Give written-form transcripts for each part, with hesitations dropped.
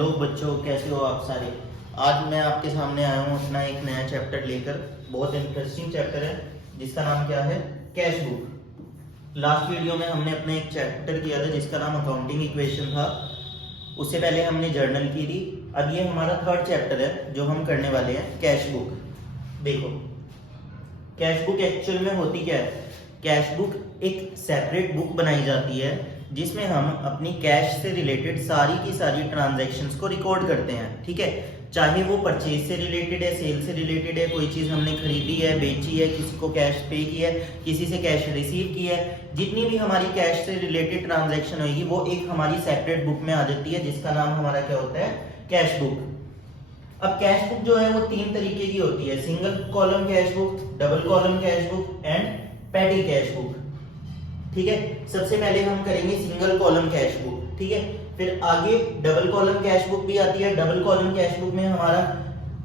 Hello बच्चों, कैसे हो आप सारे। आज मैं आपके सामने आया हूँ अपना एक नया चैप्टर लेकर। बहुत इंटरेस्टिंग चैप्टर है जिसका नाम क्या है, कैश बुक। लास्ट वीडियो में हमने अपना एक चैप्टर किया था जिसका नाम अकाउंटिंग इक्वेशन था। उससे पहले हमने जर्नल की थी। अब ये हमारा थर्ड चैप्टर है जो हम करने वाले हैं, कैश बुक। देखो, कैश बुक एक्चुअल में होती क्या है। कैश बुक एक सेपरेट बुक बनाई जाती है जिसमें हम अपनी कैश से रिलेटेड सारी की सारी ट्रांजैक्शंस को रिकॉर्ड करते हैं। ठीक है, चाहे वो परचेज से रिलेटेड है, सेल से रिलेटेड है, कोई चीज़ हमने खरीदी है, बेची है, किसी को कैश पे किया है, किसी से कैश रिसीव किया है, जितनी भी हमारी कैश से रिलेटेड ट्रांजैक्शन होगी वो एक हमारी सेपरेट बुक में आ जाती है जिसका नाम हमारा क्या होता है, कैश बुक। अब कैश बुक जो है वो तीन तरीके की होती है, single column cash book, double column cash book and petty cash book. ठीक है, सबसे पहले हम करेंगे सिंगल कॉलम कैश बुक। ठीक है, फिर आगे डबल कॉलम कैश बुक भी आती है। डबल कॉलम कैश बुक में हमारा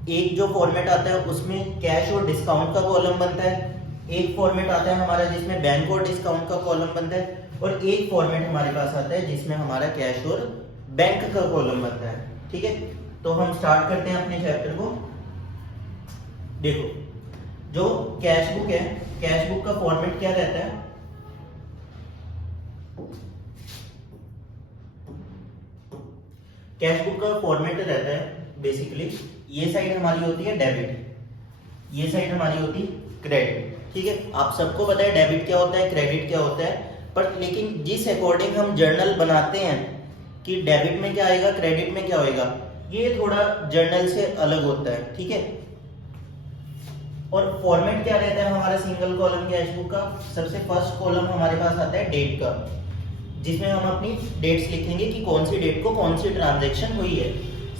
एक जो फॉर्मेट आता है उसमें कैश और डिस्काउंट का कॉलम बनता है, एक फॉर्मेट आता है हमारा जिसमें बैंक और डिस्काउंट का कॉलम बनता है, और एक फॉर्मेट हमारे पास आता है जिसमें हमारा कैश और बैंक का कॉलम बनता है। ठीक है, तो हम स्टार्ट करते हैं अपने चैप्टर को। देखो, जो कैश बुक है, कैश बुक का फॉर्मेट क्या रहता है। कैश बुक का फॉर्मेट रहता है बेसिकली, ये साइड हमारी होती है डेबिट, ये साइड हमारी होती है क्रेडिट। ठीक है, आप सबको पता है डेबिट क्या होता है, क्रेडिट क्या होता है, पर लेकिन जिस अकॉर्डिंग हम जर्नल बनाते हैं कि डेबिट में क्या आएगा, क्रेडिट में क्या होएगा, ये थोड़ा जर्नल से अलग होता है। ठीक है, और फॉर्मेट क्या रहता है हमारा सिंगल कॉलम कैश बुक का। सबसे फर्स्ट कॉलम हमारे पास आता है डेट का, जिसमें हम अपनी डेट्स लिखेंगे कि कौन सी डेट को कौन सी ट्रांजैक्शन हुई है।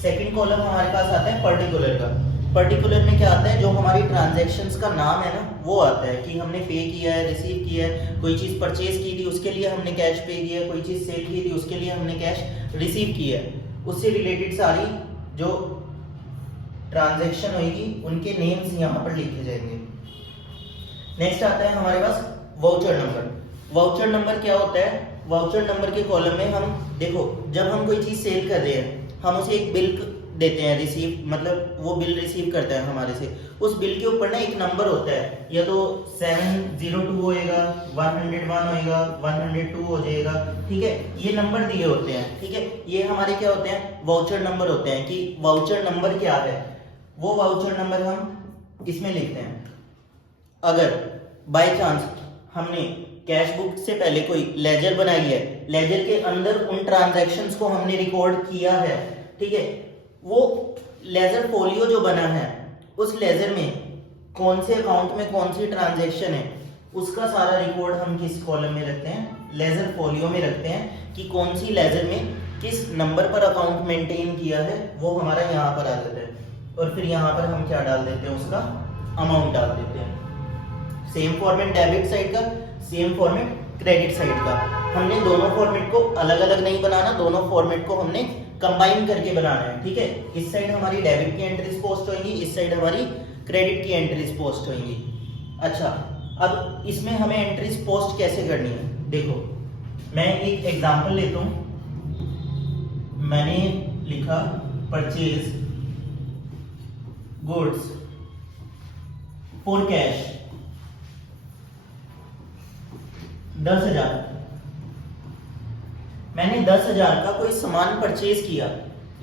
सेकंड कॉलम हमारे पास आता है पर्टिकुलर का। पर्टिकुलर में क्या आता है, जो हमारी ट्रांजैक्शंस का नाम है ना वो आता है कि हमने पे किया है, रिसीव किया है, कोई चीज परचेज की थी उसके लिए हमने कैश पे किया है, कोई चीज सेल की थी उसके लिए हमने कैश रिसीव किया है, उससे रिलेटेड सारी जो ट्रांजैक्शन होगी उनके नेम्स यहाँ पर लिखे जाएंगे। नेक्स्ट आता है हमारे पास वाउचर नंबर। वाउचर नंबर क्या होता है, वाउचर नंबर के कॉलम में हम देखो, जब हम कोई चीज सेल कर रहे हैं हम उसे एक बिल देते हैं, रिसीव मतलब वो बिल रिसीव करता है हमारे से। उस बिल के ऊपर ना एक नंबर होता है, या तो 702 होएगा, 101 होएगा, 102 हो जाएगा। ठीक है, ये नंबर दिए होते हैं। ठीक है, ये हमारे क्या होते हैं, वाउचर नंबर होते हैं। कि वाउचर नंबर क्या है, वो वाउचर नंबर हम इसमें लिखते हैं। अगर बाय चांस हमने कैश बुक से पहले कोई लेजर बनाई है, लेजर के अंदर उन ट्रांजैक्शंस को हमने रिकॉर्ड किया है, ठीक है, वो लेजर फोलियो जो बना है उस लेजर में कौन से अकाउंट में कौन सी ट्रांजैक्शन है उसका सारा रिकॉर्ड हम किस कॉलम में रखते हैं, लेजर फोलियो में रखते हैं। कि कौन सी लेजर में किस नंबर पर अकाउंट मेंटेन किया है वो हमारा यहाँ पर आ जाता है, और फिर यहाँ पर हम क्या डाल देते हैं, उसका अमाउंट डाल देते हैं। सेम फॉर्मेट डेबिट साइड का, सेम फॉर्मेट क्रेडिट साइड का। हमने दोनों फॉर्मेट को अलग अलग नहीं बनाना, दोनों फॉर्मेट को हमने कंबाइन करके बनाना है। ठीक है, इस साइड हमारी डेबिट की एंट्रीज पोस्ट होंगी, इस साइड हमारी क्रेडिट की एंट्रीज पोस्ट होंगी। अच्छा, अब इसमें हमें एंट्रीज पोस्ट कैसे करनी है, देखो मैं एक एग्जांपल लेता हूं। मैंने लिखा परचेज गुड्स फॉर कैश 10,000। मैंने 10,000 का कोई सामान परचेज किया।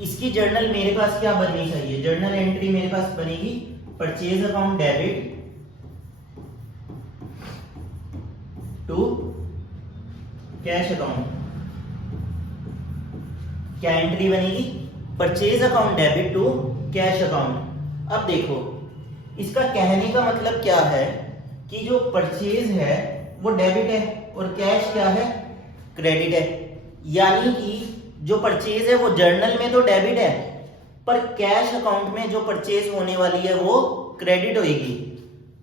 इसकी जर्नल मेरे पास क्या बननी चाहिए, जर्नल एंट्री मेरे पास बनेगी purchase account debit to cash account. क्या एंट्री बनेगी, purchase account debit to cash account. अब देखो, इसका कहने का मतलब क्या है कि जो परचेज है वो डेबिट है और कैश क्या है, क्रेडिट है। यानी कि जो परचेज है वो जर्नल में तो डेबिट है, पर कैश अकाउंट में जो परचेज होने वाली है वो क्रेडिट होगी।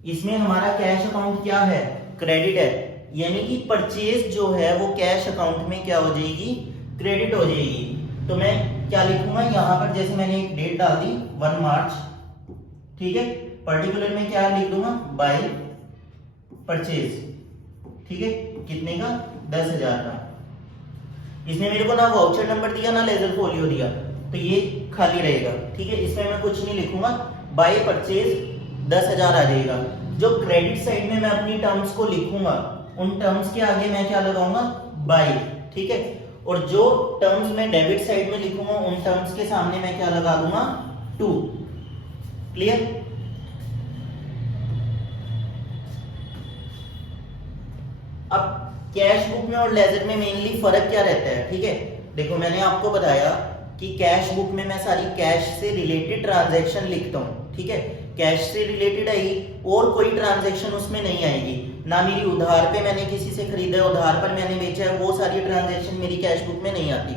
इसमें हमारा कैश अकाउंट क्या है, क्रेडिट है। यानी कि परचेज जो है वो कैश अकाउंट में क्या हो जाएगी, क्रेडिट हो जाएगी। तो मैं क्या लिखूंगा यहाँ पर, जैसे मैंने एक डेट डाल दी 1 मार्च। ठीक है, पर्टिकुलर में क्या लिख दूंगा, बाय परचेज। ठीक है, कितने का, 10,000 का। इसने मेरे को ना वाउचर नंबर दिया ना लेजर फोलियो दिया, तो ये खाली रहेगा, ठीक है, इसमें मैं कुछ नहीं लिखूंगा। बाय परचेज 10,000 आ जाएगा। जो क्रेडिट साइड में मैं अपनी टर्म्स को लिखूंगा, उन टर्म्स के आगे मैं क्या लगाऊंगा, बाय, ठीक है। और जो टर्म्स मैं डेबिट साइड में लिखूंगा, उन टर्म्स के सामने मैं क्या लगा दूंगा, टू। क्लियर? अब कैश बुक में और लेजर में मेनली फर्क क्या रहता है, ठीक है। देखो मैंने आपको बताया कि कैश बुक में मैं सारी कैश से रिलेटेड ट्रांजैक्शन लिखता हूँ, ठीक है। कैश से रिलेटेड आई और कोई ट्रांजैक्शन उसमें नहीं आएगी, ना मेरी उधार पे मैंने किसी से खरीदा, उधार पर मैंने बेचा है, वो सारी ट्रांजैक्शन मेरी कैश बुक में नहीं आती।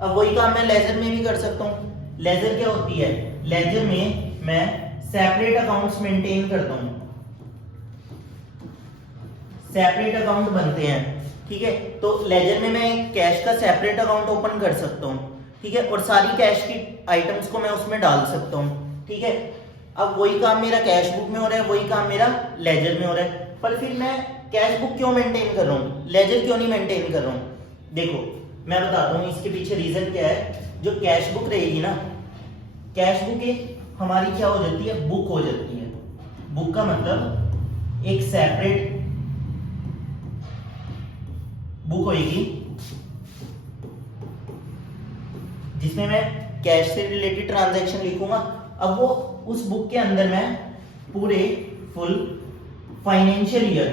अब वही काम मैं लेजर में भी कर सकता हूँ। लेजर क्या होती है, लेजर में मैं सेपरेट अकाउंट्स मेंटेन करता हूँ, सेपरेट अकाउंट बनते हैं, ठीक है। तो लेजर में मैं कैश का सेपरेट अकाउंट ओपन कर सकता हूँ, ठीक है, और सारी कैश की आइटम्स को मैं उसमें डाल सकता हूँ, ठीक है। अब वही काम मेरा कैश बुक में हो रहा है, वही काम मेरा लेजर में हो रहा है, पर फिर मैं कैश बुक क्यों मेंटेन कर रहा हूँ, लेजर क्यों नहीं मेंटेन कर रहा हूँ? देखो मैं बताता हूँ इसके पीछे रीजन क्या है। जो कैश बुक रहेगी ना, कैश बुक एक हमारी क्या हो जाती है, बुक हो जाती है। बुक का मतलब एक सेपरेट बुक होगी जिसमें मैं कैश से रिलेटेड ट्रांजैक्शन लिखूंगा। अब वो उस बुक के अंदर मैं पूरे फुल फाइनेंशियल ईयर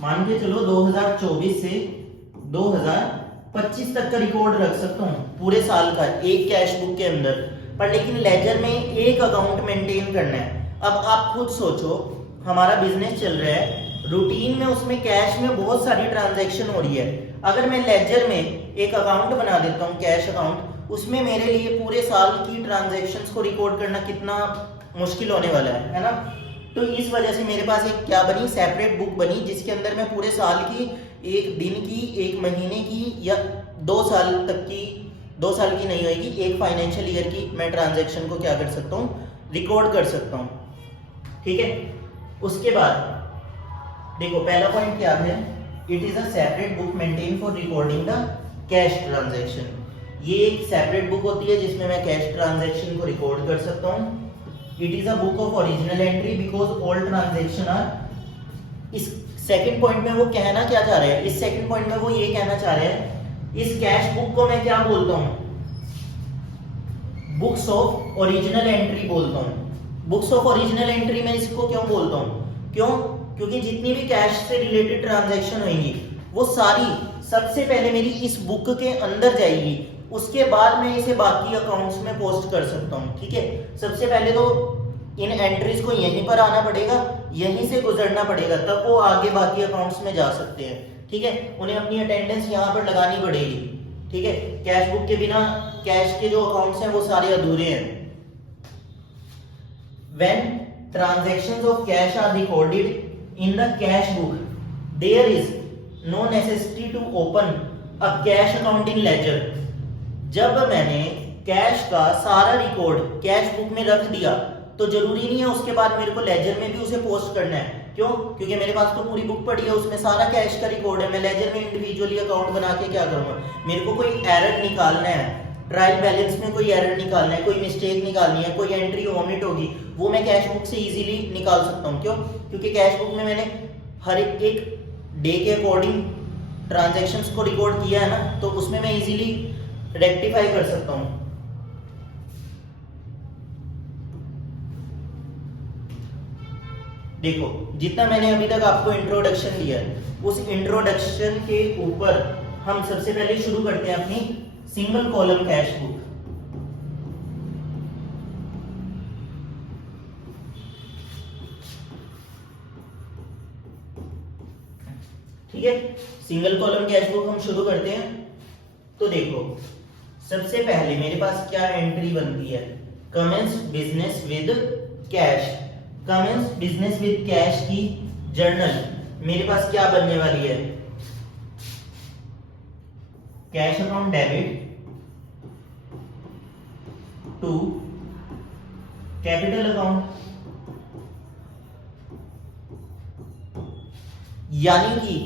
मान के चलो 2024 से 2025 तक का रिकॉर्ड रख सकता हूं पूरे साल का एक कैश बुक के अंदर। पर लेकिन लेजर में एक अकाउंट मेंटेन करना है। अब आप खुद सोचो, हमारा बिजनेस चल रहा है, रूटीन में उसमें कैश में बहुत सारी ट्रांजैक्शन हो रही है। अगर मैं लेजर में एक अकाउंट बना देता हूँ, कैश अकाउंट, उसमें मेरे लिए पूरे साल की ट्रांजैक्शंस को रिकॉर्ड करना कितना मुश्किल होने वाला है ना। तो इस वजह से मेरे पास एक क्या बनी, सेपरेट बुक बनी, जिसके अंदर मैं पूरे साल की, एक दिन की, एक महीने की, या 2 साल तक की, 2 साल की नहीं होगी, एक फाइनेंशियल ईयर की मैं ट्रांजैक्शन को क्या कर सकता हूँ, रिकॉर्ड कर सकता हूँ, ठीक है। उसके बाद देखो पहला पॉइंट क्या है, it is a separate book maintain for recording the cash transaction. ये एक सेपरेट बुक होती है जिसमें मैं कैश ट्रांजैक्शन को रिकॉर्ड कर सकता हूँ। It is a book of original entry because all transaction are. इस सेकंड पॉइंट में वो कहना क्या चाह रहे हैं, इस सेकंड पॉइंट में वो ये कहना चाह रहे हैं, इस कैश बुक को मैं क्या बोलता हूँ, बुक्स ऑफ ओरिजिनल एंट्री बोलता हूँ। बुक्स ऑफ ओरिजिनल एंट्री में इसको क्यों बोलता हूँ, क्यों? क्योंकि जितनी भी कैश से रिलेटेड ट्रांजैक्शन होंगी वो सारी सबसे पहले मेरी इस बुक के अंदर जाएगी, उसके बाद मैं इसे बाकी अकाउंट्स में पोस्ट कर सकता हूँ, ठीक है। सबसे पहले तो इन एंट्रीज को यहीं पर आना पड़ेगा, यहीं से गुजरना पड़ेगा, तब वो आगे बाकी अकाउंट्स में जा सकते हैं, ठीक है। उन्हें अपनी अटेंडेंस यहाँ पर लगानी पड़ेगी, ठीक है। कैश बुक के बिना कैश के जो अकाउंट्स हैं वो सारे अधूरे हैं। When transactions of cash are recorded in the cash book, there is no necessity to open a cash account in ledger. जब मैंने कैश का सारा रिकॉर्ड कैश बुक में रख दिया तो जरूरी नहीं है उसके बाद मेरे को लेजर में भी उसे पोस्ट करना है। क्यों? क्योंकि मेरे पास तो पूरी बुक पड़ी है, उसमें सारा कैश का रिकॉर्ड है। मैं लेजर में इंडिविजुअली अकाउंट बना के क्या करूंगा? मेरे को कोई एरर निकालना है, ट्रायल बैलेंस में कोई एरर निकालना है, कोई मिस्टेक निकालनी है, कोई एंट्री ओमिट होगी, वो मैं कैश बुक से इजीली निकाल सकता हूँ। क्यों? क्योंकि कैश बुक में मैंने हर एक डे के अकॉर्डिंग ट्रांजैक्शंस को रिकॉर्ड किया है ना, तो उसमें मैं इजीली रेक्टिफाई कर सकता हूँ। देखो जितना मैंने अभी तक आपको इंट्रोडक्शन दिया है, उस इंट्रोडक्शन के ऊपर हम सबसे पहले शुरू करते हैं अपनी सिंगल कॉलम कैश बुक। ठीक है, सिंगल कॉलम कैश बुक हम शुरू करते हैं। तो देखो सबसे पहले मेरे पास क्या एंट्री बनती है, commence business with cash. Commence business with cash की जर्नल मेरे पास क्या बनने वाली है, cash account debit to capital account, यानी कि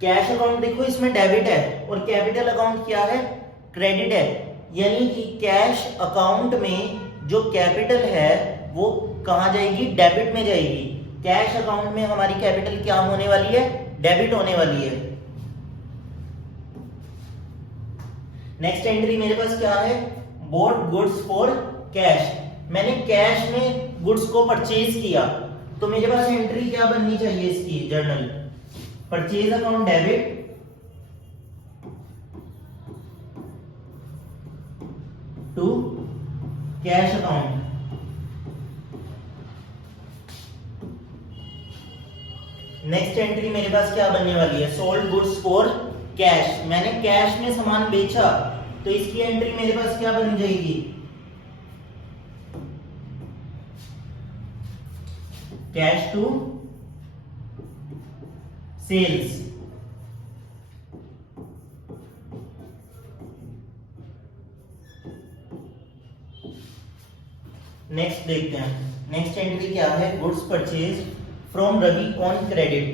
कैश अकाउंट देखो इसमें डेबिट है और कैपिटल अकाउंट क्या है, क्रेडिट है। यानी कि कैश अकाउंट में जो कैपिटल है वो कहां जाएगी, डेबिट में जाएगी। कैश अकाउंट में हमारी कैपिटल क्या होने वाली है, डेबिट होने वाली है। नेक्स्ट एंट्री मेरे पास क्या है, बोट गुड्स फॉर कैश। मैंने कैश में गुड्स को परचेज किया, तो मेरे पास एंट्री क्या बननी चाहिए इसकी, journal purchase account debit to cash account. Next entry मेरे पास क्या बनने वाली है, सोल्ड गुड्स फॉर कैश। मैंने कैश में सामान बेचा, तो इसकी एंट्री मेरे पास क्या बन जाएगी, कैश टू सेल्स। नेक्स्ट देखते हैं, नेक्स्ट एंट्री क्या है, goods purchase from Ravi on credit.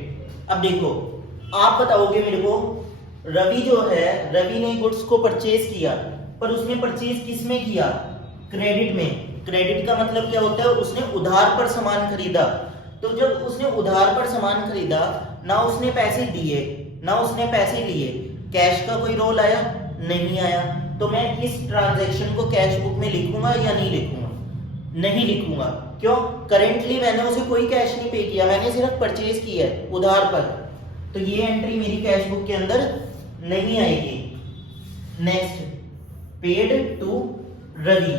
अब देखो आप बताओगे मेरे को, रवि जो है, रवि ने गुड्स को परचेज किया, पर उसने परचेज किस में किया, क्रेडिट में। क्रेडिट का मतलब क्या होता है, उसने उधार पर सामान खरीदा। तो जब उसने उधार पर सामान खरीदा, ना उसने पैसे दिए ना उसने पैसे लिए, कैश का कोई रोल आया, नहीं आया। तो मैं इस ट्रांजैक्शन को कैश बुक में लिखूंगा या नहीं लिखूंगा, नहीं लिखूंगा। क्यों, करेंटली मैंने उसे कोई कैश नहीं पे किया, मैंने सिर्फ परचेज किया है उधार पर। तो ये एंट्री मेरी कैश बुक के अंदर नहीं आएगी। Next, paid to Ravi.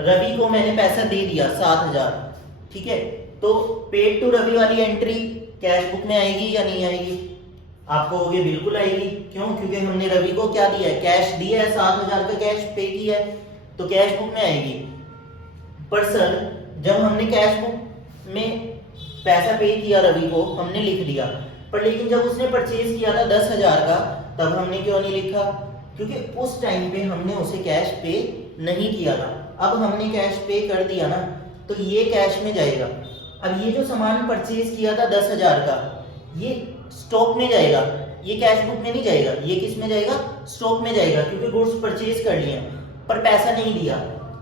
Ravi को मैंने पैसा दे दिया 7,000, ठीक है। तो पेड टू रवि वाली एंट्री कैश बुक में आएगी या नहीं आएगी, आप कहोगे बिल्कुल आएगी। क्यों, क्योंकि हमने रवि को क्या दिया है, कैश दिया है, 7,000 का कैश पे किया है, तो कैश बुक में आएगी। पर सर जब हमने कैश बुक में पैसा पे किया रवि को, हमने लिख दिया, पर लेकिन जब उसने परचेज किया था 10,000 का, तब हमने क्यों नहीं लिखा, क्योंकि उस टाइम पे हमने उसे कैश पे नहीं किया था। अब हमने कैश पे कर दिया ना, तो ये कैश में जाएगा। अब ये जो सामान परचेज किया था 10,000 का, ये स्टॉक में जाएगा, ये कैश बुक में नहीं जाएगा। ये किस में जाएगा, स्टॉक में जाएगा, क्योंकि गुड्स परचेज कर लिए पर पैसा नहीं दिया।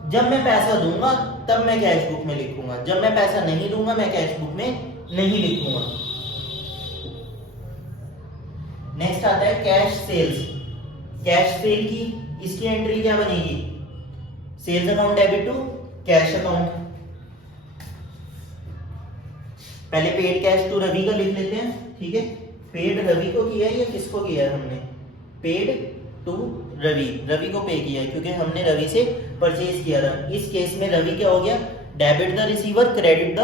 जब मैं पैसा दूंगा तब मैं कैश बुक में लिखूंगा, जब मैं पैसा नहीं दूंगा मैं कैश बुक में नहीं लिखूंगा। नेक्स्ट आता है कैश सेल्स। कैश सेल की इसकी एंट्री क्या बनेगी, sales account debit to cash account. पहले पेड कैश टू रवि का लिख लेते हैं, ठीक है। पेड रवि को किया है या किसको किया है, हमने पेड टू रवि, रवि को पे किया है, क्योंकि हमने रवि से परचेज किया था। इस केस में रवि क्या हो गया, debit the receiver credit the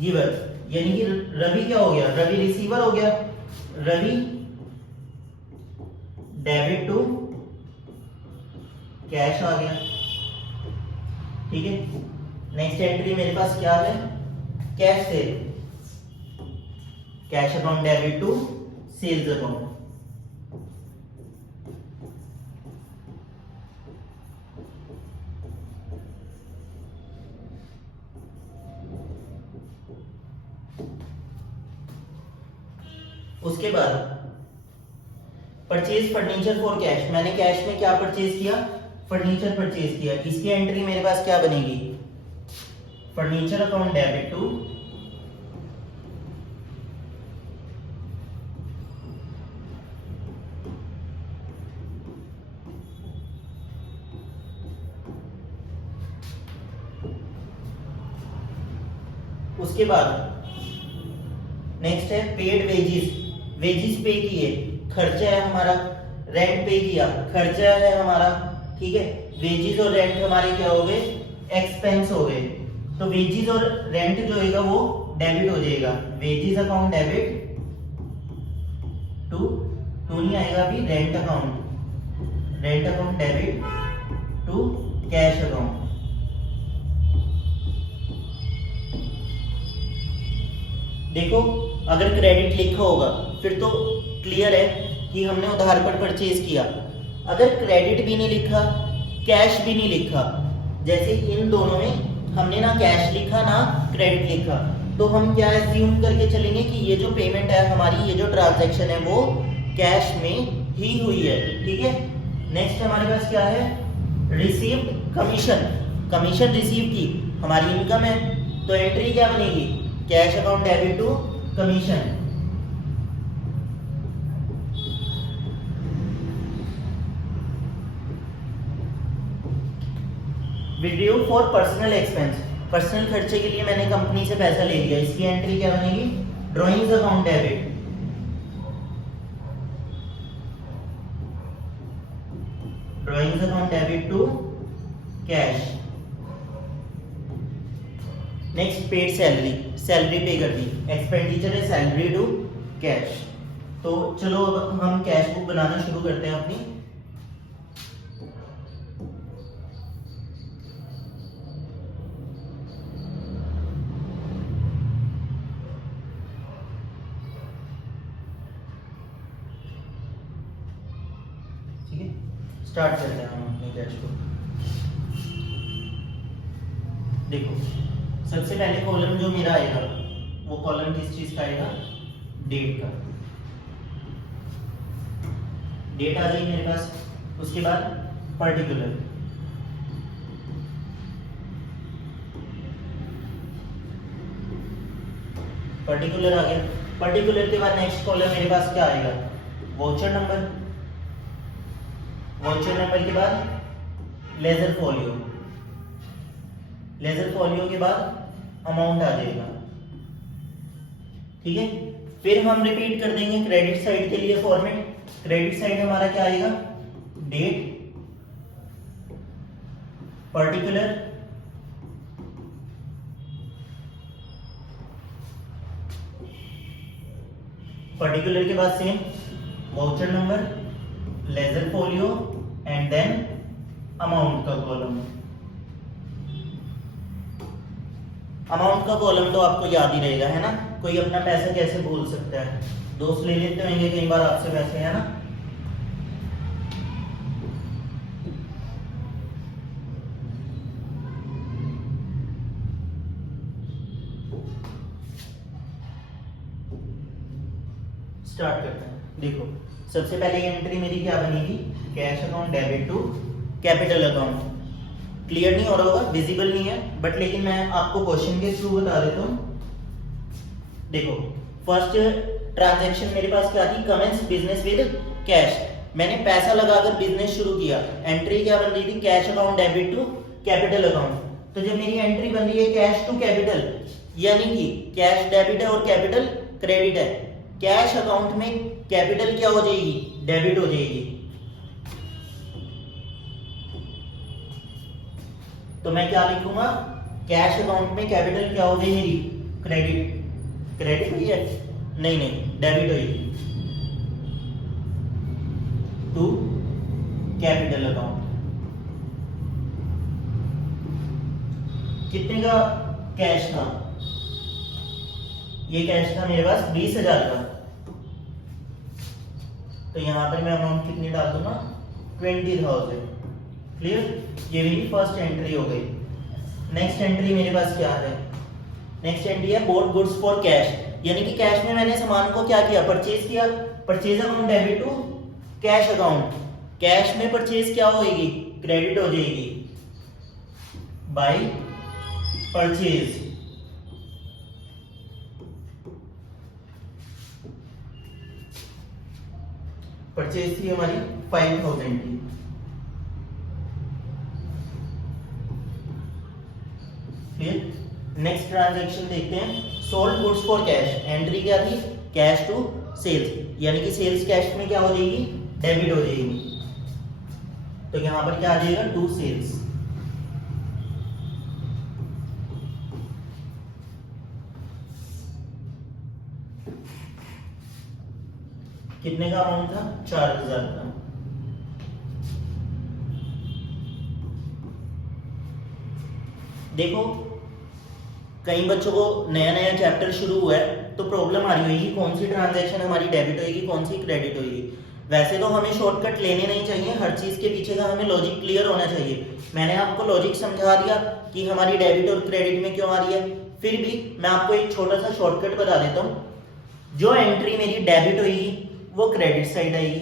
giver. यानी कि रवि क्या हो गया, रवि रिसीवर हो गया, रवि डेबिट टू कैश आ गया, ठीक है। नेक्स्ट एंट्री मेरे पास क्या है, cash sale, cash account debit to sales account. उसके बाद परचेज फर्नीचर फॉर कैश। मैंने कैश में क्या परचेज किया, फर्नीचर परचेज किया। इसकी एंट्री मेरे पास क्या बनेगी, फर्नीचर अकाउंट डेबिट टू उसके बाद नेक्स्ट है पेड वेजिस। वेजिस पे किए, खर्चा है हमारा, रेंट पे किया, खर्चा है हमारा, ठीक है। वेजिस और रेंट हमारे क्या हो गए, एक्सपेंस हो गए। तो वेजिस और रेंट जो होगा वो डेबिट हो जाएगा, वेजिस अकाउंट डेबिट टू नहीं आएगा अभी, rent account debit to cash account. देखो अगर क्रेडिट लिखा होगा फिर तो क्लियर है कि हमने उधार पर परचेज किया। अगर क्रेडिट भी नहीं लिखा, कैश भी नहीं लिखा, जैसे इन दोनों में हमने ना कैश लिखा ना क्रेडिट लिखा, तो हम क्या एज्यूम करके चलेंगे कि ये जो पेमेंट है हमारी, ये जो ट्रांजैक्शन है वो कैश में ही हुई है, ठीक है। नेक्स्ट हमारे पास क्या है, रिसीव्ड कमीशन, कमीशन रिसीव की हमारी इनकम है, तो एंट्री क्या बनेगी, cash account debit to commission. Withdrew for personal expense, personal खर्चे के लिए मैंने कंपनी से पैसा ले लिया, इसकी एंट्री क्या बनेगी, drawings account debit, drawings account debit to cash. Next paid salary, salary pay कर दी, एक्सपेंडिचर है सैलरी टू कैश। तो चलो अब हम कैश बुक बनाना शुरू करते हैं अपनी। ठीक है, स्टार्ट करते हैं हम अपनी कैश बुक। देखो सबसे पहले कॉलम जो मेरा आएगा वो कॉलम किस चीज का आएगा, डेट का, डेट आ गई मेरे पास। उसके बाद पर्टिकुलर, पर्टिकुलर आ गया। पर्टिकुलर के बाद नेक्स्ट कॉलम मेरे पास क्या आएगा, वाउचर नंबर, वाउचर नंबर के बाद लेजर फॉलियो, लेजर फॉलियो के बाद अमाउंट आ जाएगा, ठीक है। फिर हम रिपीट कर देंगे क्रेडिट साइड के लिए फॉर्मेट। क्रेडिट साइड हमारा क्या आएगा, डेट, पर्टिकुलर, पर्टिकुलर के बाद same voucher number, ledger folio and then amount का कॉलम। अमाउंट का कॉलम तो आपको याद ही रहेगा, है ना, कोई अपना पैसा कैसे भूल सकता है, दोस्त ले लेते होंगे कई बार आपसे पैसे, है ना। स्टार्ट करते हैं। देखो सबसे पहले एंट्री मेरी क्या बनेगी, cash account debit to capital account. Clear नहीं हो रहा होगा, विजिबल नहीं है, बट लेकिन मैं आपको क्वेश्चन के थ्रू बता देता हूँ। देखो फर्स्ट ट्रांजैक्शन मेरे पास क्या थी, कमेंस बिजनेस विद कैश, मैंने पैसा लगाकर बिजनेस शुरू किया। एंट्री क्या बन रही थी, cash account debit to capital account. तो जब मेरी एंट्री बन रही है कैश टू कैपिटल, यानी कि कैश डेबिट है और कैपिटल क्रेडिट है, कैश अकाउंट में कैपिटल क्या हो जाएगी, डेबिट हो जाएगी। तो मैं क्या लिखूंगा, कैश अकाउंट में कैपिटल क्या हो गई मेरी, क्रेडिट, क्रेडिट हुई है, नहीं नहीं डेबिट हुई टू कैपिटल अकाउंट। कितने का कैश था, ये कैश था मेरे पास 20,000 का, तो यहां पर मैं अमाउंट कितनी डाल दूंगा, 20,000। क्लियर, ये मेरी फर्स्ट एंट्री हो गई। नेक्स्ट एंट्री मेरे पास क्या है, नेक्स्ट एंट्री है बोट गुड्स फॉर कैश, यानी कि कैश में मैंने सामान को क्या किया, परचेज किया, purchase account debit to cash account. Cash में परचेज क्या होगी, क्रेडिट हो जाएगी बाय परचेज। परचेज थी हमारी 5,000 की। नेक्स्ट ट्रांजैक्शन देखते हैं, sold goods for cash. Entry क्या थी, कैश टू सेल्स, यानी कि सेल्स कैश में क्या हो जाएगी, डेबिट हो जाएगी। तो यहां पर क्या आ जाएगा, टू सेल्स। कितने का अमाउंट था, 4,000 का। देखो कई बच्चों को नया नया चैप्टर शुरू हुआ है तो प्रॉब्लम आ रही होगी कौन सी ट्रांजैक्शन हमारी डेबिट होगी, कौन सी क्रेडिट होगी। वैसे तो हमें शॉर्टकट लेने नहीं चाहिए, हर चीज के पीछे का हमें लॉजिक क्लियर होना चाहिए। मैंने आपको लॉजिक समझा दिया कि हमारी डेबिट और क्रेडिट में क्यों आ रही है, फिर भी मैं आपको एक छोटा सा शॉर्टकट बता देता हूँ। जो एंट्री मेरी डेबिट होगी वो क्रेडिट साइड आएगी,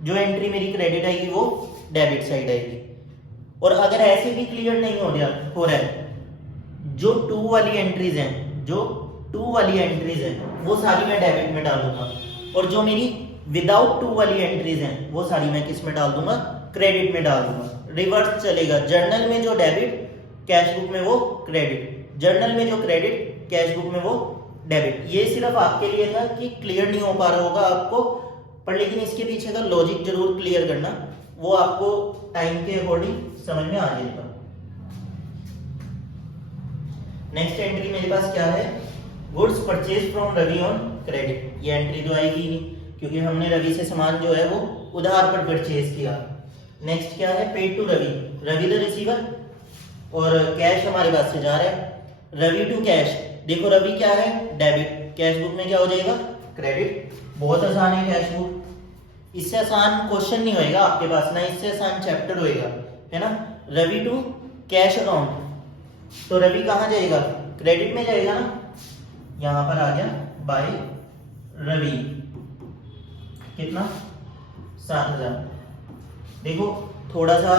जो एंट्री मेरी क्रेडिट आएगी वो डेबिट साइड आएगी। और अगर ऐसे भी क्लियर नहीं हो रहा है, जो टू वाली एंट्रीज हैं वो सारी मैं डेबिट में डालूंगा, और जो मेरी विदाउट टू वाली एंट्रीज हैं वो सारी मैं किस में डाल दूंगा, क्रेडिट में डाल दूंगा। रिवर्स चलेगा, जर्नल में जो डेबिट कैश बुक में वो क्रेडिट, जर्नल में जो क्रेडिट कैश बुक में वो डेबिट। ये सिर्फ आपके लिए था कि क्लियर नहीं हो पा रहा होगा आपको, पर लेकिन इसके पीछे का लॉजिक जरूर क्लियर करना, वो आपको टाइम के अकॉर्डिंग समझ में आ जाएगा। नेक्स्ट एंट्री मेरे पास क्या है, goods purchase from Ravi on credit. ये एंट्री तो आएगी ही नहीं क्योंकि हमने रवि से सामान जो है वो उधार पर परचेज किया। नेक्स्ट क्या है, paid to Ravi, Ravi the receiver, और कैश हमारे पास से जा रहा है, रवि टू कैश। देखो रवि क्या है, डेबिट, कैश बुक में क्या हो जाएगा, क्रेडिट। बहुत आसान है कैश बुक, इससे आसान क्वेश्चन नहीं होएगा आपके पास, ना इससे आसान चैप्टर होएगा, है ना। रवि टू कैश अकाउंट, तो रवि कहाँ जाएगा, क्रेडिट में जाएगा ना, यहां पर आ गया बाय रवि, कितना, 7,000। देखो थोड़ा सा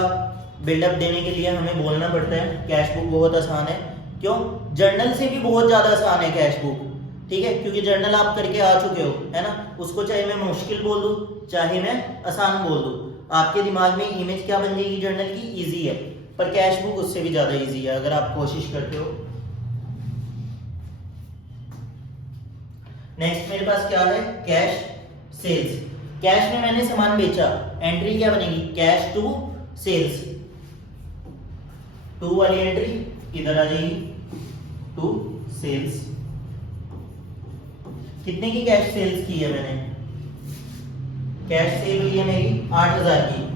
बिल्डअप देने के लिए हमें बोलना पड़ता है, कैश बुक बहुत आसान है। क्यों, जर्नल से भी बहुत ज्यादा आसान है कैश बुक, ठीक है, क्योंकि जर्नल आप करके आ चुके हो, है ना। उसको चाहे मैं मुश्किल बोल दूं चाहे मैं आसान बोल दूं, आपके दिमाग में इमेज क्या बन जाएगी जर्नल की, इजी है। पर कैश बुक उससे भी ज्यादा इजी है अगर आप कोशिश करते हो। नेक्स्ट मेरे पास क्या है, कैश सेल्स। कैश में मैंने सामान बेचा, एंट्री क्या बनेगी, कैश टू सेल्स। टू वाली एंट्री इधर आ जाएगी, टू सेल्स। कितने की कैश सेल्स की है मैंने, कैश सेल हुई है मेरी 8,000 की।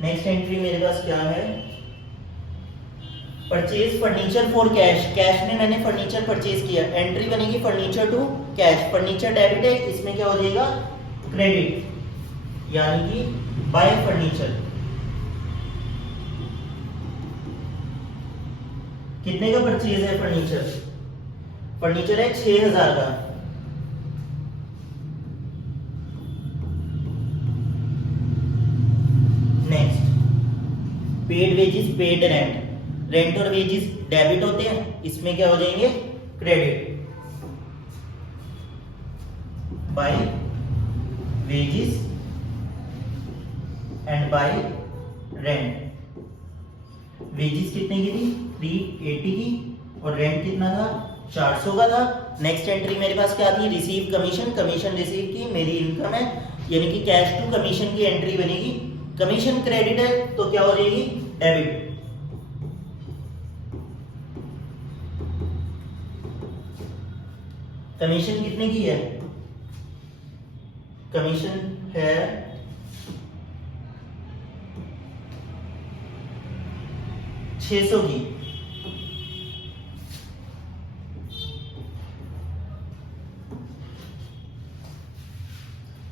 नेक्स्ट एंट्री मेरे पास क्या है, purchase furniture for cash. Cash में मैंने फर्नीचर परचेज किया, एंट्री बनेगी furniture to cash. Furniture debit है, इसमें क्या हो जाएगा, क्रेडिट, यानी कि बाय फर्नीचर। कितने का परचेज है फर्नीचर, फर्नीचर है 6,000 का। Next paid wages paid rent, rent और वेजेस डेबिट होते हैं, इसमें क्या हो जाएंगे, credit. By wages and by rent. Wages कितने की थी, 380 की, और रेंट कितना था, 400 का था। नेक्स्ट एंट्री मेरे पास क्या थी, रिसीव कमीशन, कमीशन रिसीव की, मेरी इनकम है, यानी कि कैश टू कमीशन की एंट्री बनेगी। कमीशन क्रेडिट है तो क्या हो जाएगी, डेबिट। कमीशन कितने की है, कमीशन है 600 की।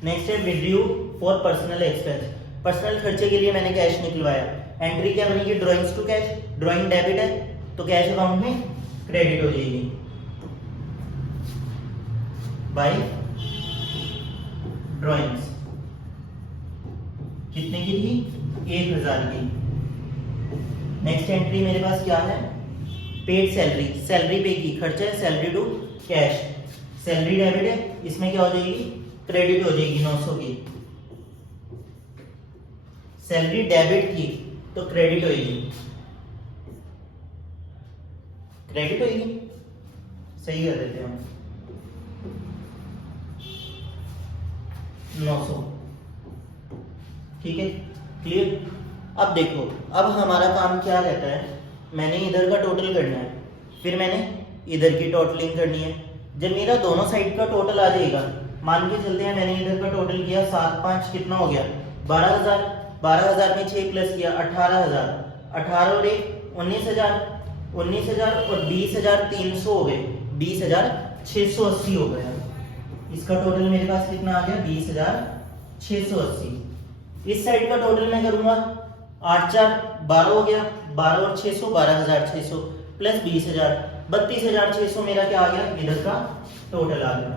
नेक्स्ट है withdrew for personal expense, personal खर्चे के लिए मैंने कैश निकलवाया। एंट्री क्या बनेगी, drawings to cash, drawing debit है तो कैश अकाउंट में क्रेडिट हो जाएगी। बाय ड्राइंग्स कितने की थी, 1,000 की। नेक्स्ट एंट्री मेरे पास क्या है, पेड सैलरी, सैलरी पे की, खर्चा है salary to cash, salary debit है, इसमें क्या हो जाएगी, क्रेडिट हो जाएगी 900 की। सैलरी डेबिट की तो क्रेडिट होगी, क्रेडिट होगी, सही कर देते हैं हम, 900, ठीक है, क्लियर। अब देखो, अब हमारा काम क्या रहता है, मैंने इधर का टोटल करना है, फिर मैंने इधर की टोटलिंग करनी है। जब मेरा दोनों साइड का टोटल आ जाएगा, मान के चलते हैं मैंने इधर का टोटल किया 7 5 कितना हो गया, 12,000, 12,000 में 6 प्लस किया 18,000, 18 और 1 19,000, 19,000 और 20,300 हो गए, 20,680 हो गया। इसका टोटल मेरे पास कितना आ गया, 20,680। इस साइड का टोटल मैं करूंगा 8 4 12 हो गया, 12 और 600 12,600 प्लस 20,000, 32,600 मेरा क्या आ गया, इधर का टोटल आ गया।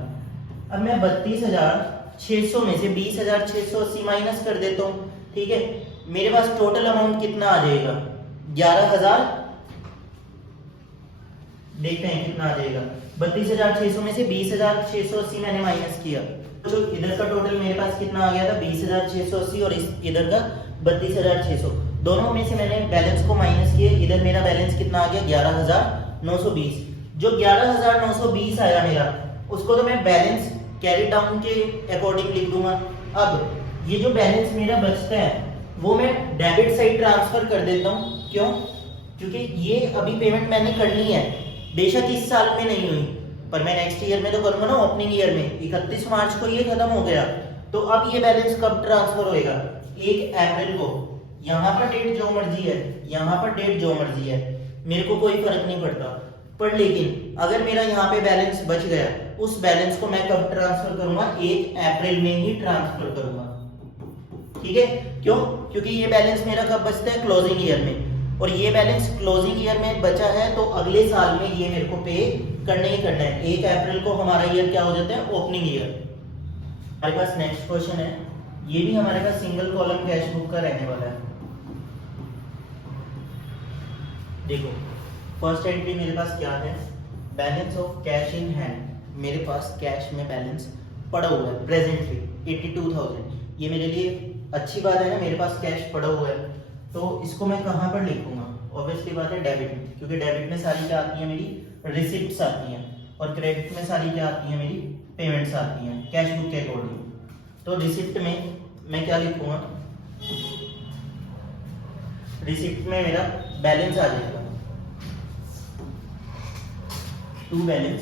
अब मैं 32,600 में से 20,680 माइनस कर देता हूँ, ठीक है। मेरे पास टोटल अमाउंट कितना आ जाएगा, 11,000। देखते हैं कितना आ जाएगा। 32,600 में से 20,680 मैंने माइनस किया, तो इधर का टोटल मेरे पास कितना आ गया था, 20,680 और इधर का 32,600। दोनों में से मैंने बैलेंस को माइनस किए, इधर मेरा बैलेंस कितना आ गया, 11,920। जो 11,920 आया मेरा, उसको तो मैं बैलेंस कैरी डाउन के अकॉर्डिंग लिख दूंगा। अब ये जो बैलेंस मेरा बचता है वो मैं डेबिट साइड ट्रांसफर कर देता हूँ। क्यों? क्योंकि ये अभी पेमेंट मैंने करनी है, बेशक इस साल में नहीं हुई, पर मैं नेक्स्ट ईयर में तो करूंगा ना, ओपनिंग ईयर में। 31 मार्च को ये खत्म हो गया, तो अब ये बैलेंस कब ट्रांसफर होएगा, 1 अप्रैल को। यहाँ पर डेट जो मर्जी है, यहाँ पर डेट जो मर्जी है, मेरे को कोई फर्क नहीं पड़ता। पर लेकिन अगर मेरा यहाँ पे बैलेंस बच गया, उस बैलेंस को मैं कब ट्रांसफर करूंगा, 1 अप्रैल में ही ट्रांसफर करूंगा, ठीक है। क्यों? क्योंकि ये बैलेंस मेरा कब बचता है, क्लोजिंग ईयर में, और ये बैलेंस क्लोजिंग ईयर में बचा है, तो अगले साल में ये मेरे को पे करना ही करना है। 1 अप्रैल को हमारा ईयर क्या हो जाता है, ओपनिंग ईयर। हमारे पास नेक्स्ट क्वेश्चन है, ये भी हमारे पास सिंगल कॉलम कैश बुक का रहने वाला है। देखो, फर्स्ट एंट्री मेरे पास क्या है, balance of cash in hand. मेरे पास कैश में बैलेंस पड़ा हुआ है प्रेजेंटली 82,000। ये मेरे लिए अच्छी बात है ना, मेरे पास कैश पड़ा हुआ है, तो इसको मैं कहाँ पर लिखूंगा, ऑब्वियसली बात है डेबिट में, क्योंकि डेबिट में सारी क्या आती है, मेरी रिसिप्ट्स आती हैं, और क्रेडिट में सारी क्या आती है, मेरी पेमेंट्स आती हैं कैश बुक के अकॉर्डिंग। तो रिसिप्ट में मैं क्या लिखूंगा, रिसिप्ट में मेरा बैलेंस आ जाएगा, टू बैलेंस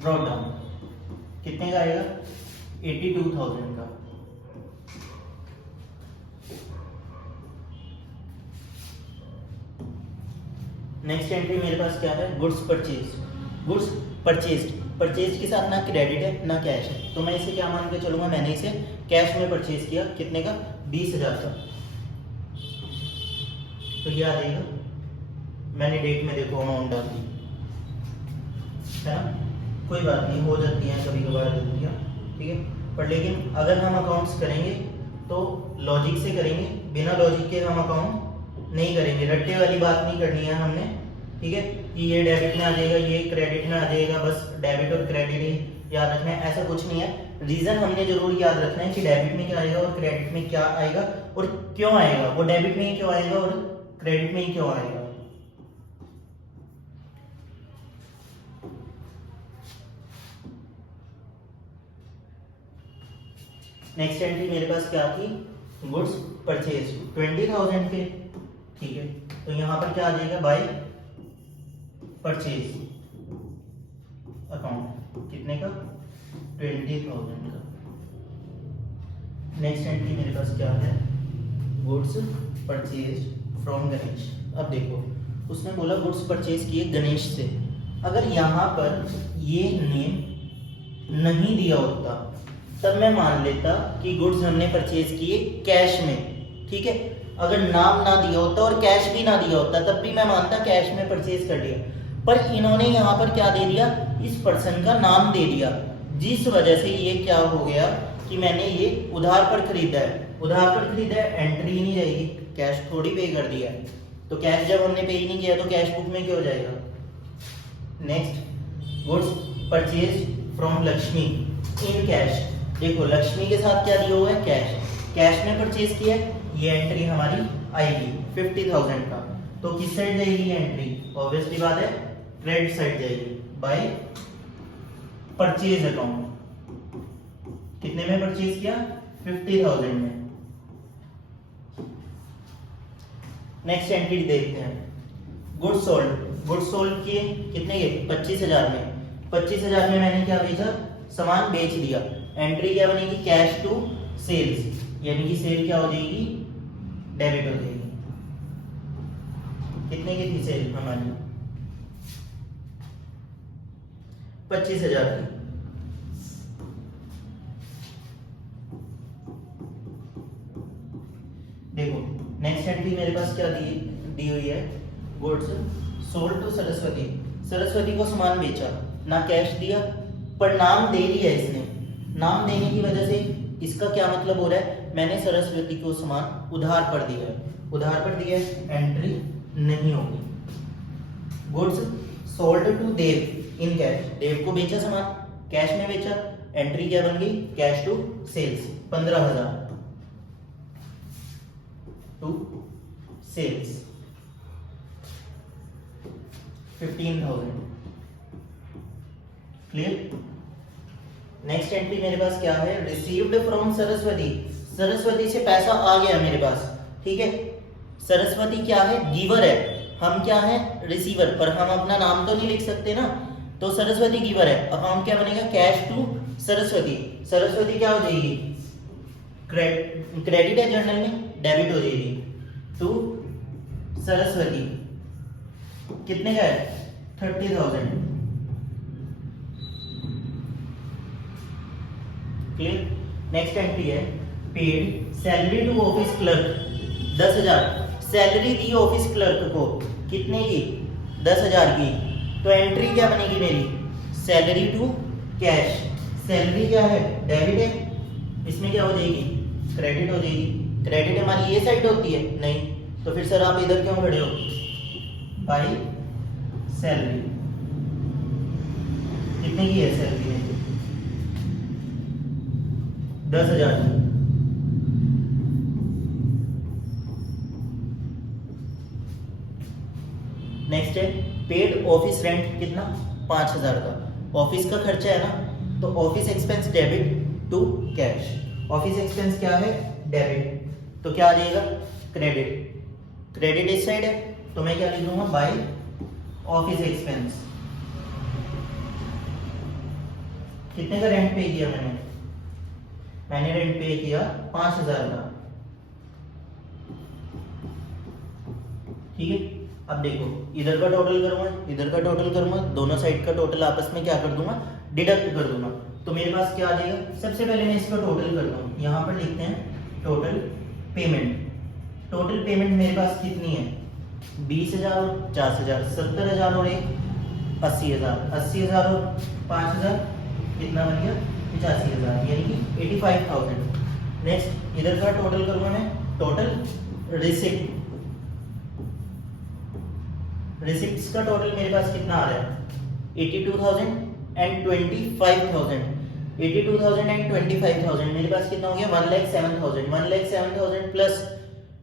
ब्रॉट डाउन, कितने का आएगा, 82,000 का। नेक्स्ट एंट्री मेरे पास क्या है, goods purchase. Goods purchase, purchase के साथ ना क्रेडिट है ना कैश है, तो मैं इसे क्या मान के चलूंगा, मैंने इसे कैश में परचेज किया, कितने का, 20,000 का। तो ये आ जाएगा, मैंने डेट में देखो अमाउंट डाल दी है ना, कोई बात नहीं, हो जाती हैं कभी कभार गलतियाँ, ठीक है। पर लेकिन अगर हम अकाउंट्स करेंगे तो लॉजिक से करेंगे, बिना लॉजिक के हम अकाउंट नहीं करेंगे। रट्टे वाली बात नहीं करनी है हमने, ठीक है, कि ये डेबिट में आ जाएगा, ये क्रेडिट में आ जाएगा, बस डेबिट और क्रेडिट ही याद रखना है, ऐसा कुछ नहीं है। रीजन हमने जरूर याद रखना है कि डेबिट में क्या आएगा और क्रेडिट में क्या आएगा और क्यों आएगा, वो डेबिट में ही क्यों आएगा और क्रेडिट में ही क्यों आएगा। नेक्स्ट एंट्री मेरे पास क्या थी, गुड्स परचेज 20,000 के, ठीक है। तो यहां पर क्या आ जाएगा, बाय परचेज अकाउंट, कितने का, 20,000 का। नेक्स्ट एंट्री मेरे पास क्या है, गुड्स परचेज फ्रॉम गणेश। अब देखो, उसने बोला गुड्स परचेज किए गणेश से, अगर यहाँ पर ये नेम नहीं दिया होता तब मैं मान लेता कि गुड्स हमने परचेज किए कैश में, ठीक है। अगर नाम ना दिया होता और कैश भी ना दिया होता तब भी मैं मानता कैश में परचेज कर लिया, पर इन्होंने यहाँ पर क्या दे दिया, इस पर्सन का नाम दे दिया, जिस वजह से ये क्या हो गया कि मैंने ये उधार पर खरीदा है। उधार पर खरीदा है, एंट्री ही नहीं जाएगी, कैश थोड़ी पे कर दिया है, तो कैश जब हमने पे ही नहीं किया तो कैश बुक में क्यों जाएगा। Next, goods purchase from Lakshmi in cash. देखो, लक्ष्मी के साथ क्या दिया हुआ है, कैश, कैश में परचेज किया है, ये एंट्री हमारी आएगी 50,000 का। तो किस साइड जाएगी एंट्री, ऑब्वियसली बात है क्रेडिट साइड जाएगी, बाय परचेज अकाउंट। कितने में परचेज किया, 50,000 में। नेक्स्ट एंट्री देखते हैं, गुड्स सोल्ड। गुड्स सोल्ड किए कितने के, 25,000 में। 25,000 में मैंने क्या बेचा, सामान बेच दिया। एंट्री क्या बनेगी, कैश टू सेल्स, यानी कि सेल क्या हो जाएगी, डेबिट हो जाएगी। कितने की थी सेल हमारी, 25,000 की। देखो, नेक्स्ट एंट्री मेरे पास क्या दी हुई है, goods sold to Saraswati, Saraswati को सामान बेचा, ना कैश दिया पर नाम दे दिया इसने। नाम देने की वजह से इसका क्या मतलब हो रहा है, मैंने सरस्वती को सामान उधार पर दिया है, उधार पर दिया है, एंट्री नहीं होगी। Goods sold to Dev in cash, Dev को बेचा सामान, कैश में बेचा, एंट्री क्या बन गई, cash to sales, 15,000 to sales 15,000। Clear. Next entry मेरे पास क्या है, रिसीव्ड फ्रॉम सरस्वती, सरस्वती से पैसा आ गया मेरे पास, ठीक है। सरस्वती क्या है, गिवर है, हम क्या है, रिसीवर, पर हम अपना नाम तो नहीं लिख सकते ना, तो सरस्वती गिवर है। अब हम क्या बनेगा, कैश टू सरस्वती, सरस्वती क्या हो जाएगी, क्रेडिट है जर्नल में, डेबिट हो जाएगी टू सरस्वती, कितने का है, 30,000। क्लियर। नेक्स्ट एंट्री है paid salary to office clerk, 10,000 salary दी ऑफिस क्लर्क को, कितने की, 10,000 की। तो एंट्री क्या बनेगी मेरी, सैलरी टू कैश, सैलरी क्या है, डेबिट है, इसमें क्या हो जाएगी, क्रेडिट हो जाएगी। क्रेडिट हमारी ये साइड होती है, नहीं, तो फिर सर आप इधर क्यों खड़े हो, बाई सैलरी, कितने की है सैलरी में, 10,000 की। नेक्स्ट है पेड ऑफिस रेंट, कितना, 5,000 का, ऑफिस का खर्चा है ना, तो office expense debit to cash, office expense क्या है, डेबिट, तो क्या आ जाएगा, क्रेडिट, क्रेडिट इस साइड है, तो मैं क्या लिख दूंगा, बाय ऑफिस एक्सपेंस। कितने का रेंट पे किया मैंने रेंट पे किया 5,000 का, ठीक है। अब देखो इधर का टोटल करूंगा, इधर का टोटल करूंगा, दोनों साइड का टोटल आपस में क्या कर दूंगा, डिडक्ट कर दूंगा, तो मेरे पास क्या आ जाएगा। सबसे पहले मैं इसका टोटल करता हूँ, यहाँ पर लिखते हैं टोटल पेमेंट, टोटल पेमेंट मेरे पास कितनी है, 20,000 और 50,000, 70,000 और 80,000, 80,000 और 5,000 कितना बन गया, 85,000, यानी कि 85,000। नेक्स्ट इधर का टोटल करूंगा मैं, टोटल रिसिप्ट, रिसिप्ट्स का टोटल मेरे पास कितना आ रहा है, 82,000 एंड 25,000, 82,000 एंड 25,000 मेरे पास कितना हो गया, 1,07,000, 1,07,000 प्लस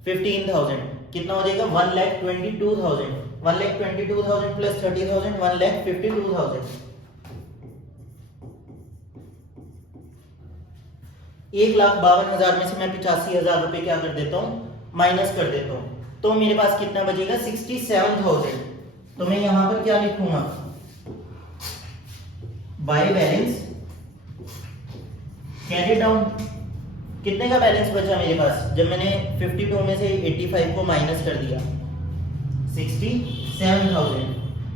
15,000 कितना हो जाएगा, 1,22,000, 1,22,000 प्लस 30,000, 1,52,000। 1,52,000 में से मैं 85,000 रुपए क्या कर देता हूँ, माइनस कर देता हूँ, तो मेरे पास कितना बचेगा, 67,000। तो मैं यहां पर क्या लिखूंगा, बाय बैलेंस कैरी डाउन, कितने का बैलेंस बचा मेरे पास, जब मैंने 52 में से 85 को माइनस कर दिया, 67,000,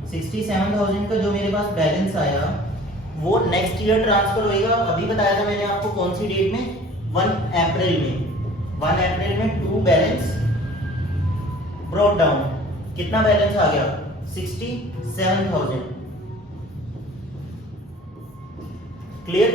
67,000 का जो मेरे पास बैलेंस आया वो नेक्स्ट ईयर ट्रांसफर होएगा। अभी बताया था मैंने आपको कौन सी डेट में, 1 अप्रैल में, 1 अप्रैल में टू बैलेंस ब्रॉट डाउन, कितना बैलेंस आ गया, 67,000। क्लियर।